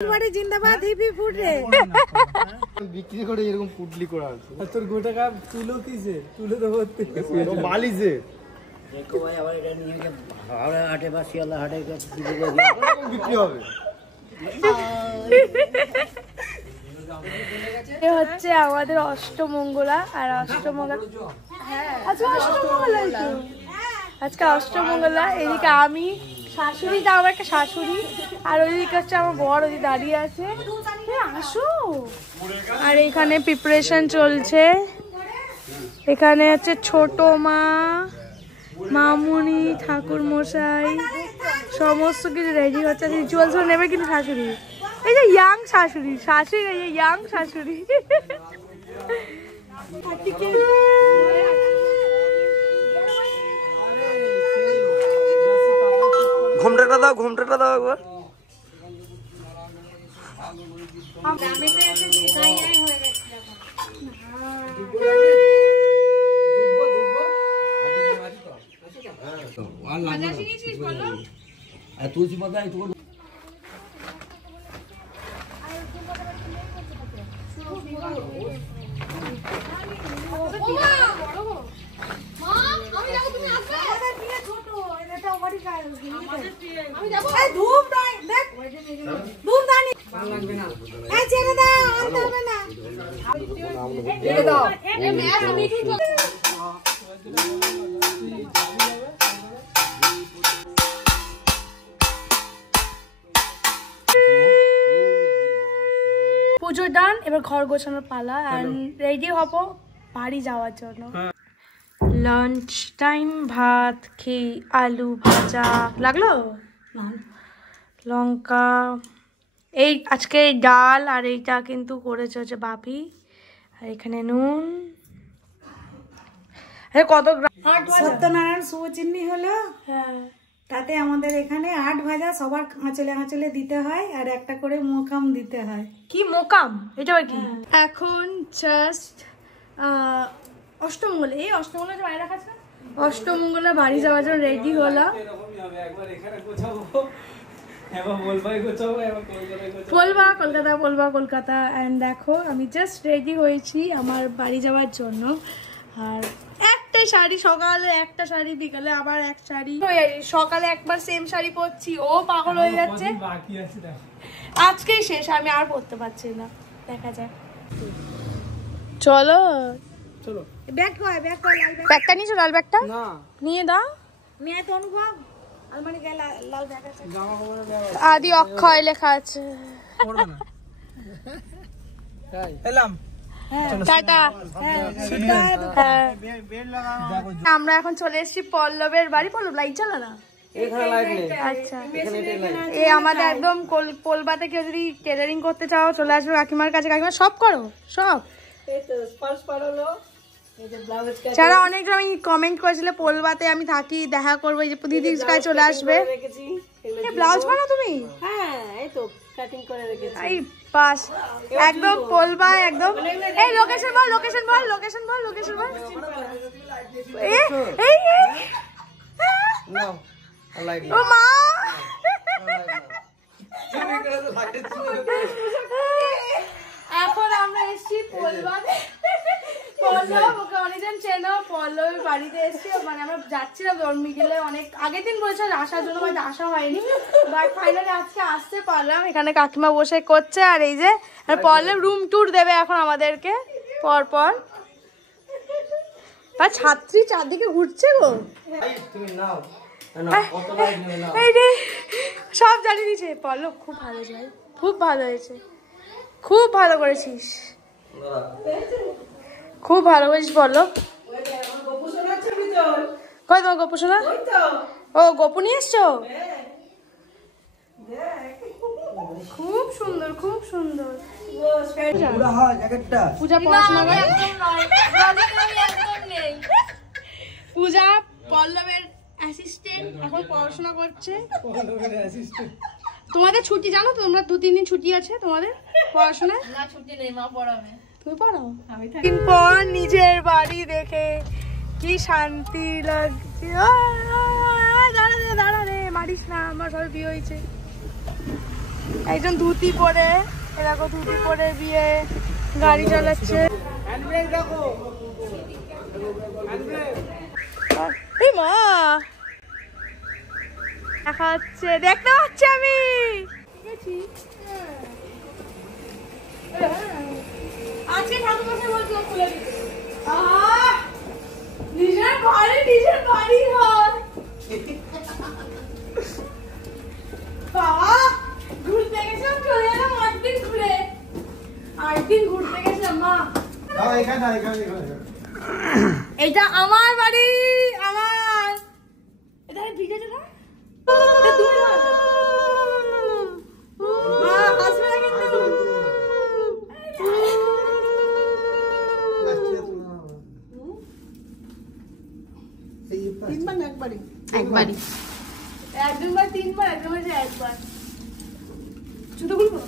জিন্দাবাদ hippie food রে বিক্রি করে এরকম পুডলি করা আছে। তোর গোটা কাপ তুলো কিসে তুলে দেবো বালিজে দেখো ভাই আবার এটা নিয়ে গিয়ে হাওড়া হাটে বা শিয়ালদা হাটে বিক্রি হবে। হচ্ছে আমাদের অষ্টমঙ্গলা আর অষ্টমঙ্গলা আজকে অষ্টমঙ্গলা। এদিকে আমি শাশুড়ি, তাও একটা শাশুড়ি, আর ওইদিকে হচ্ছে আমার বর ওদিকে দাঁড়িয়ে আছে। আসো। আর এখানে প্রিপারেশন চলছে। এখানে হচ্ছে ছোট মা, মামুনি, ঠাকুর মশাই সমস্ত কিছু রেডি হচ্ছে। রিচুয়ালস নেবে কিন্তু শাশুড়ি, এই যে ইয়াং শাশুড়ি, শাশুড়ি এই যে ইয়াং শাশুড়ি। ঘুমটাটা দাও, ঘুমটাটা দাও একবার। তুলসী পাতা একটু পুজো ডান, এবার ঘর গোছানোর পালা। এন্ড রেডি হব বাড়ি যাওয়ার জন্য। লাঞ্চ টাইম, ভাত খেয়ে আলু ভাজা লাগলো, লঙ্কা, এই আজকে ডাল, আর এইটা কিন্তু করেছে হচ্ছে বাপি। আর এখানে নুন। কত সত্যনারায়ণ শুভচিহ্নি হলো, হ্যাঁ তাতে আমাদের এখানে 8 ভাজা সবার আঁচলে আঁচলে দিতে হয়, আর একটা করে মোকাম দিতে হয়। কি মোকাম, এটা কি? এখন জাস্ট অষ্টমঙ্গলা, এই অষ্টমঙ্গলা যে বাইরে রাখা আছে, অষ্টমঙ্গলা বাড়ি যাওয়ার জন্য রেডি হলাম। কলকাতা। অ্যান্ড দেখো আমি জাস্ট রেডি হয়েছি আমার বাড়ি যাওয়ার জন্য। আর একটাই শাড়ি, সকালে একটা শাড়ি, বিকালে আবার এক শাড়ি, সকালে একবার সেম শাড়ি পরছি, ও পাগল হয়ে যাচ্ছে। আজকেই শেষ, আমি আর পরতে পারছি না, দেখা যাক। চলো চলো, ব্যাগ কয়, ব্যাগ কয়, লাল ব্যাগ ব্যাগটা নিয়েছো? লাল ব্যাগটা না নিয়ে দাও। মেয়ে তো অনুভব আলমারি গায়ে লাল ব্যাগ আছে। জামা কাপড় দেওয়া আদি অক্ষয় লেখা আছে। পড়বে না তাই এলাম। টাটা। হ্যাঁ। আমরা এখন চলে এসেছি পল্লবের বাড়ি। পল্লব লাইট জ্বালা না, এখানে লাইট নেই, আচ্ছা। এখানে এটাই লাইট। এই আমাদের একদম কোলবাতে কেউ যদি টেলারিং করতে চাও চলে আসবে কাকিমার কাছে। কাকিমা সব করো, সব। যারা অনেক আমি কমেন্ট করেছিলে পোলবাতে আমি থাকি, দেখা করবো, এই যে দিদির কাছে চলে আসবে। ব্লাউজ বানাও তুমি? হ্যাঁ, এই তো কাটিং করে রেখেছি। এই পাস একদম পোলবা একদম। এই লোকেশন বল, লোকেশন বল, লোকেশন বল, লোকেশন বল। এই এই নাও লাইট ও মা, এখন আমরা এসেছি পোলবাতে। পল্লব, ওকে অনেকজন চেনো, পল্লবের বাড়িতে এসেছি। মানে আমরা যাচ্ছিলাম মিডিলে, অনেক আগের দিন বলেছিলাম আসার জন্য, বাট আসা হয়নি। বাট ফাইনালি আজকে আসতে পারলাম। এখানে কাকিমা বসে করছে, আর এই যে পল্লব রুম ট্যুর দেবে এখন আমাদেরকে পরপর। আর ছাত্রী চারদিকে ঘুরছে গো, তুমি নাও এই রে সব জানিয়ে দিয়েছে। পল্লব খুব ভালো হয়েছে ভাই, খুব ভালো হয়েছে, খুব ভালো করেছিস, খুব ভালো করেছিস পল্লব। কই তোমার গপু শোনা? ও গপু নিয়ে এসছো? খুব সুন্দর, খুব সুন্দর। পূজা পড়াশোনা করে, পূজা পল্লবের অ্যাসিস্ট্যান্ট, এখন পড়াশোনা করছে। তোমাদের ছুটি জানো তো, তোমরা 2-3 দিন ছুটি আছে তোমাদের পড়াশোনায়? না ছুটি নেই, মা পড়াবে। তুমি পড়াও? দিন পর নিজের বাড়ি দেখে কি শান্তি লাগছে। দাঁড়া রে, মারিস না, আমার সবাই বিয়ে হয়েছে। একজন ধুতি পরে, এরকম ধুতি পরে বিয়ে গাড়ি চালাচ্ছে। এই মা দেখা হচ্ছে, দেখতে পাচ্ছি আমি। আজকে ঠাকুরমশাই বলছিল খুলে দিতে। নিজের বাড়ি হয় বাবা। ঘুরতে গেছিলাম, চলে এলাম 8 দিন ঘুরে। 8 দিন ঘুরতে গেছিলাম মা। এটা আমার বাড়ি, আমার। এটা ঠিক আছে না? মা আসবে না কিন্তু। একবারই, 1-2বার 3বার, একবার জুতো খুলবো।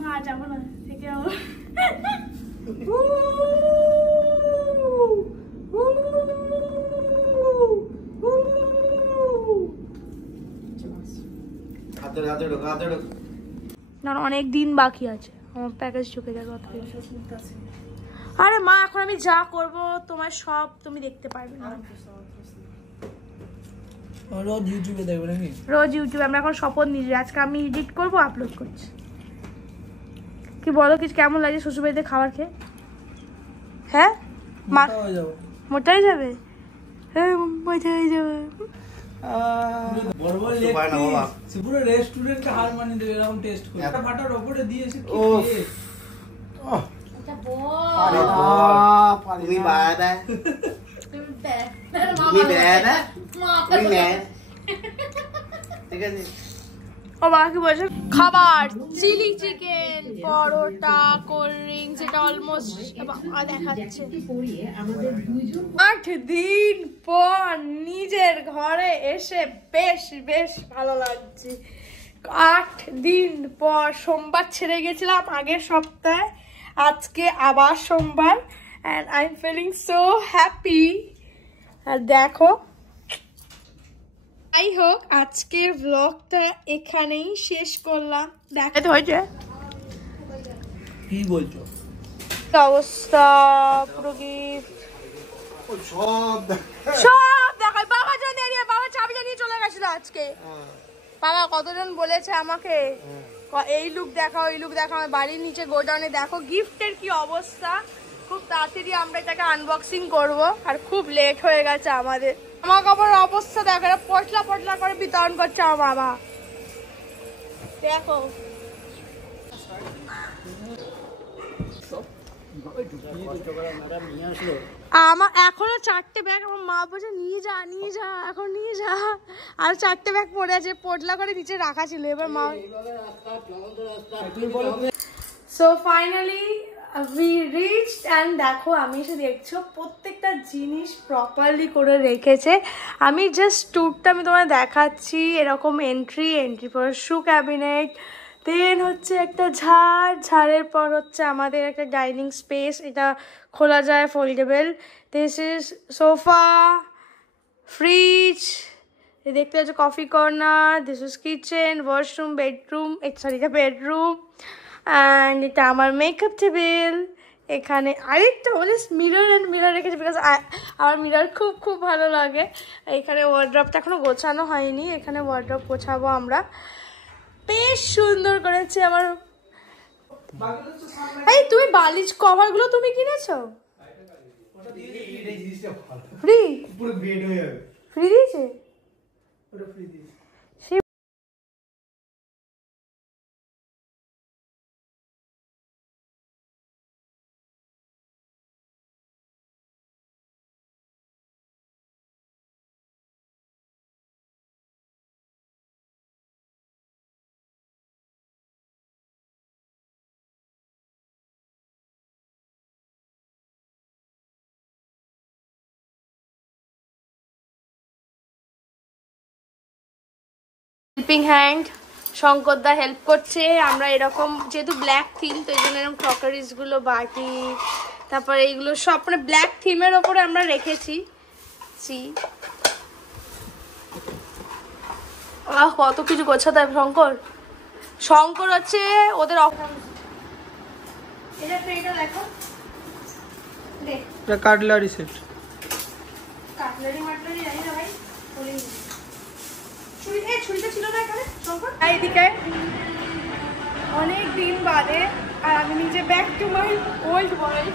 মা যাবো না, থেকে যাবো। না অনেক দিন বাকি আছে, আমার প্যাকেজ ঢুকে যাবে। আরে মা এখন আমি যা করব তোমার সব তুমি দেখতে পারবে না। রোজ ইউটিউবে দেখবে নাকি? রোজ ইউটিউবে। আমরা এখন শপথ নিয়েছি, আজকে আমি এডিট করব, আপলোড করছি। কি বলো, কিছু কেমন লাগে শ্বশুরবাড়িতে খাবার খেয়ে? হ্যাঁ মা মোটা হয়ে যাবে, হ্যাঁ মোটা হয়ে যাবে। পুরো রেস্টুরেন্টে হার মানিয়ে দেবে এরকম টেস্ট করে। একটা ফাটার উপরে দিয়েছে কি ও বাবা কি বলছে খাবার, চিলি চিকেন, পরোটা, কোল্ড ড্রিঙ্কস, এটা অলমোস্ট দেখাচ্ছে। 8 দিন পর নিজের ঘরে এসে বেশ বেশ ভালো লাগছে। 8 দিন পর সোমবার ছেড়ে গেছিলাম আগের সপ্তাহে, আজকে আবার সোমবার, and I'm feeling so happy। আর দেখো, যাই হোক আজকের ব্লগটা এখানেই শেষ করলাম। দেখাতে হয়েছে কি বলছো? অবস্থা পুরো গিফট সব দেখাই। বাবা জানিয়ে, বাবা চাবি জানিয়ে চলে গেছিল আজকে। বাবা কতজন বলেছে আমাকে এই লুক দেখাও, এই লুক দেখাও। বাড়ির নিচে গোডাউনে দেখো গিফটের কি অবস্থা। খুব তাড়াতাড়ি আমরা এটাকে আনবক্সিং করব, আর খুব লেট হয়ে গেছে আমাদের। জামা কাপড়ের অবস্থা দেখো, এটা পটলা পটলা করে বিতরণ করছে আমার বাবা। দেখো আমার এখনো 4টে ব্যাগ, আমার মা বলছে নিয়ে যা নিয়ে যা, এখন নিয়ে যা। আর 4টে ব্যাগ পড়ে আছে, পটলা করে নিচে রাখা ছিল। এবার মা so finally we reached, and দেখো আমি এসে দেখছো প্রত্যেকটা জিনিস প্রপারলি করে রেখেছে। আমি জাস্ট ট্যুরটা আমি তোমায় দেখাচ্ছি। এরকম এন্ট্রি পর শু ক্যাবিনেট, দেন হচ্ছে একটা ঝাড়ের পর হচ্ছে আমাদের একটা ডাইনিং স্পেস, এটা খোলা যায়, foldable. This is sofa, fridge, দেখতে পাচ্ছ coffee corner, this is kitchen, washroom, bedroom, sorry এটা বেডরুম, অ্যান্ড এটা আমার মেকআপ টেবিল। এখানে আরেকটা জাস্ট মিরর রেখেছি, বিকজ আমার মিরর খুব খুব ভালো লাগে। এখানে ওয়ার্ড্রপটা এখনো গোছানো হয়নি, এখানে ওয়ার্ড্রপ গোছাবো আমরা। বেশ সুন্দর করেছে আমার। এই তুমি বালিশ কভারগুলো তুমি কিনেছো? ফ্রি ফ্রি দিয়েছে? হেল্পিং হ্যান্ড, শঙ্করদা হেল্প করছে। আমরা এরকম যেহেতু ব্ল্যাক থিম, তো এই জন্য এরকম ক্রকারিজগুলো, বাটি, তারপরে এইগুলো সব মানে ব্ল্যাক থিমের ওপরে আমরা রেখেছি। কত কিছু গোছাতে হবে। শঙ্কর হচ্ছে ওদের এটা দেখো, এটা কাটলারি সেট। কাটলারি মাটলারি জানি না ভাই, ছুরিটা ছিল না এখানে শঙ্কর। এইদিকে অনেক দিন বাদে আর আমি নিজে back to my old world